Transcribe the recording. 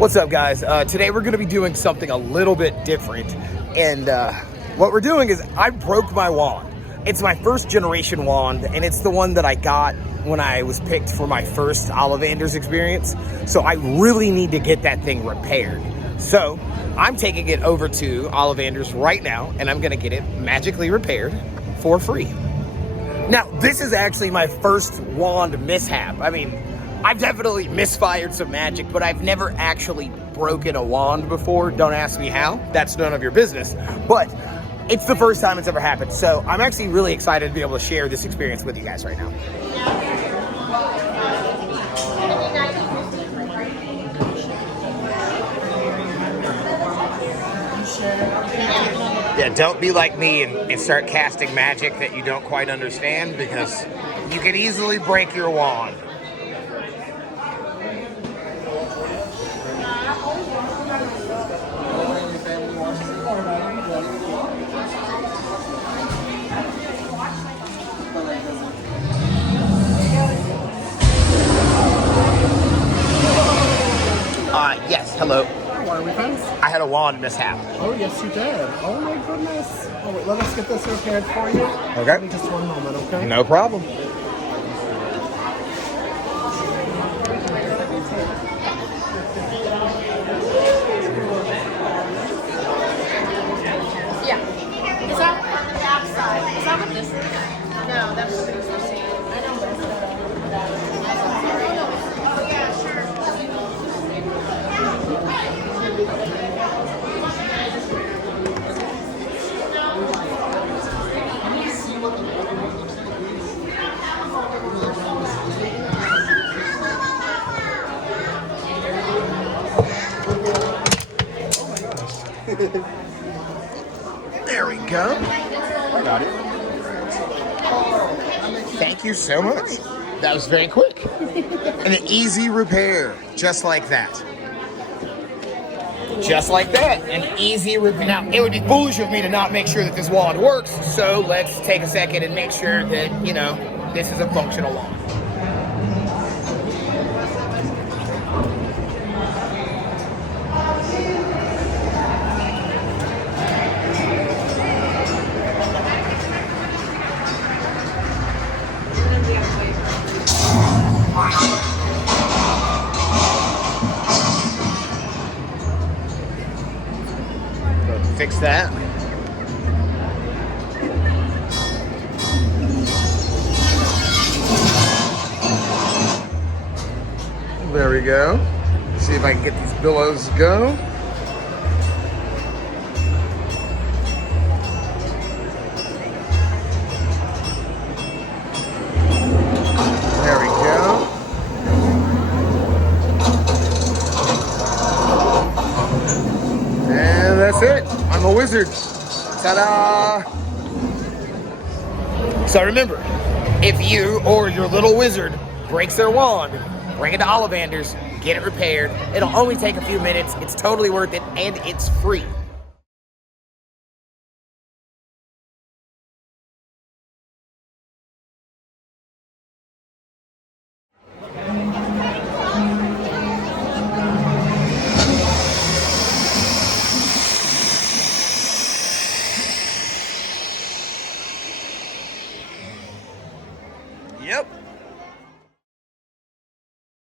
What's up, guys? Today we're going to be doing something a little bit different, and what we're doing is I broke my wand. It's my first generation wand, and it's the one that I got when I was picked for my first Ollivander's experience, so I really need to get that thing repaired. So I'm taking it over to Ollivander's right now, and I'm going to get it magically repaired for free. Now, this is actually my first wand mishap. I mean, I've definitely misfired some magic, but I've never actually broken a wand before. Don't ask me how. That's none of your business. But it's the first time it's ever happened. So I'm actually really excited to be able to share this experience with you guys right now. Yeah, don't be like me and start casting magic that you don't quite understand, because you can easily break your wand. Yes, hello. How are we, friends? I had a wand mishap. Oh, yes, you did. Oh, my goodness. Oh, wait, let us get this repaired for you. Okay. Give me just one moment, okay? No problem. Yeah. Is that on the outside? Is that what this is? No, that's what it's supposed to be. I know what it's Oh, yeah, sure. There we go. I got it. Thank you so much. That was very quick. And an easy repair, just like that. Just like that, an easy repair. Now, it would be foolish of me to not make sure that this wand works, so let's take a second and make sure that, you know, this is a functional wand. Fix that. There we go. See if I can get these billows to go. There we go. And that's it. I'm a wizard. Ta-da! So remember, if you or your little wizard breaks their wand, bring it to Ollivander's, get it repaired. It'll only take a few minutes. It's totally worth it, and it's free.